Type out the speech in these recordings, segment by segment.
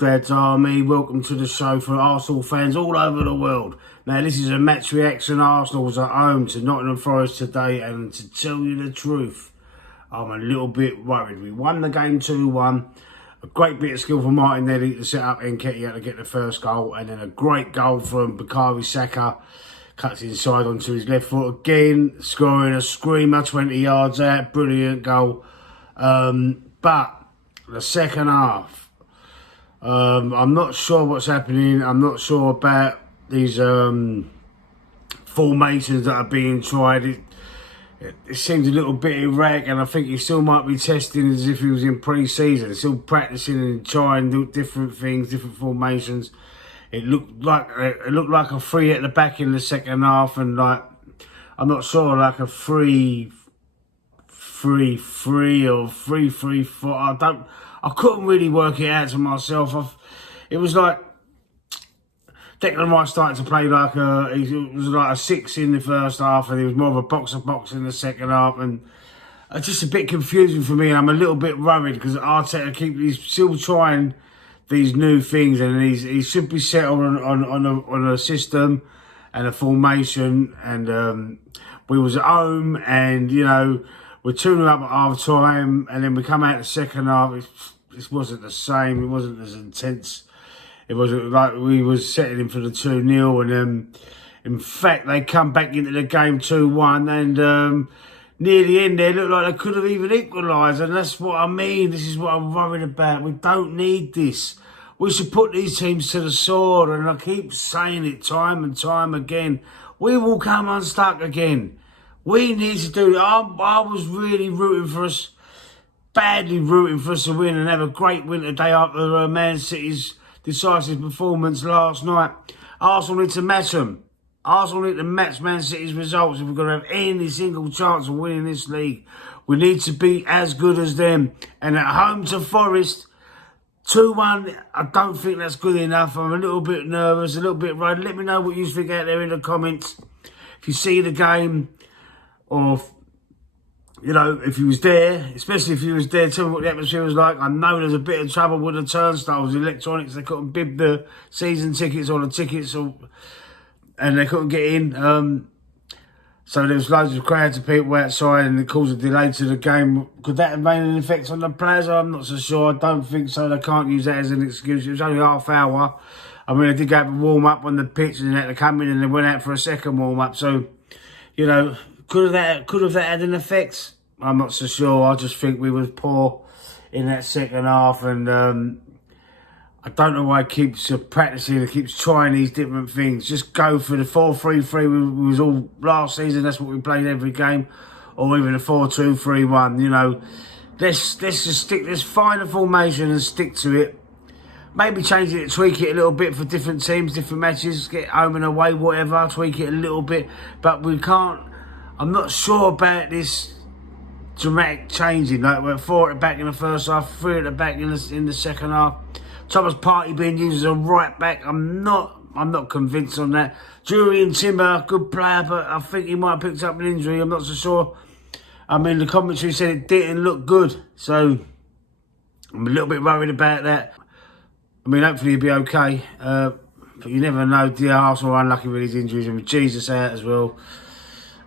Dad's Army. Welcome to the show for Arsenal fans all over the world. Now, this is a match reaction. Arsenal's at home to Nottingham Forest today, and to tell you the truth, I'm a little bit worried. We won the game 2-1. A great bit of skill from Martinelli to set up Nketiah to get the first goal, and then a great goal from Saka. Cuts inside onto his left foot again, scoring a screamer 20 yards out. Brilliant goal. But the second half, I'm not sure what's happening. I'm not sure about these formations that are being tried. It seems a little bit erratic, and I think he still might be testing as if he was in pre-season, still practicing and trying different things, different formations. It looked like a free at the back in the second half, and I'm not sure, like a 3-3-3 or 3-3-4. I couldn't really work it out to myself. It was like Declan Rice started to play it was like a 6 in the first half, and he was more of a box in the second half, and it's just a bit confusing for me. And I'm a little bit worried because Arteta he's still trying these new things, and he should be settled on a system and a formation. And we was at home, and we're 2-0 up at half time, and then we come out the second half. It wasn't the same. It wasn't as intense. It wasn't like we was settling for the 2-0, and in fact they come back into the game 2-1, and near the end they looked like they could have even equalised, and that's what I mean. This is what I'm worried about. We don't need this. We should put these teams to the sword, and I keep saying it time and time again. We will come unstuck again. We need to do it. I was really badly rooting for us to win and have a great win today after Man City's decisive performance last night. Arsenal need to match them. Arsenal need to match Man City's results if we're going to have any single chance of winning this league. We need to be as good as them. And at home to Forest, 2-1, I don't think that's good enough. I'm a little bit nervous, a little bit worried. Let me know what you think out there in the comments. If you see the game, or if you was there, especially if you was there, tell me what the atmosphere was like. I know there's a bit of trouble with the turnstiles, the electronics. They couldn't bid the season tickets or the tickets, and they couldn't get in. So there was loads of crowds of people outside, and it caused a delay to the game. Could that have made an effect on the players? I'm not so sure. I don't think so. They can't use that as an excuse. It was only half hour. I mean, they did have a warm-up on the pitch, and then they had to come in, and they went out for a second warm-up. So, could have that had an effect? I'm not so sure. I just think we was poor in that second half, and I don't know why he keeps practicing, he keeps trying these different things. Just go for the 4-3-3 we was all last season. That's what we played every game, or even a 4-2-3-1. Let's just stick. Let's find a formation and stick to it. Maybe change it, tweak it a little bit for different teams, different matches, get home and away, whatever. Tweak it a little bit, but we can't. I'm not sure about this dramatic changing. Like we're 4 at the back in the first half, 3 at the back in the second half. Thomas Partey being used as a right back. I'm not convinced on that. Julian Timber, good player, but I think he might have picked up an injury. I'm not so sure. I mean, the commentary said it didn't look good, so I'm a little bit worried about that. I mean, hopefully he'll be okay, but you never know. The Arsenal are unlucky with his injuries, and with Jesus out as well.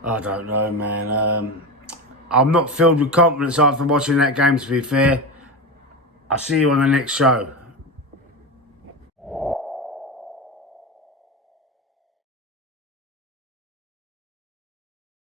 I don't know, man. I'm not filled with confidence after watching that game, to be fair. I'll see you on the next show.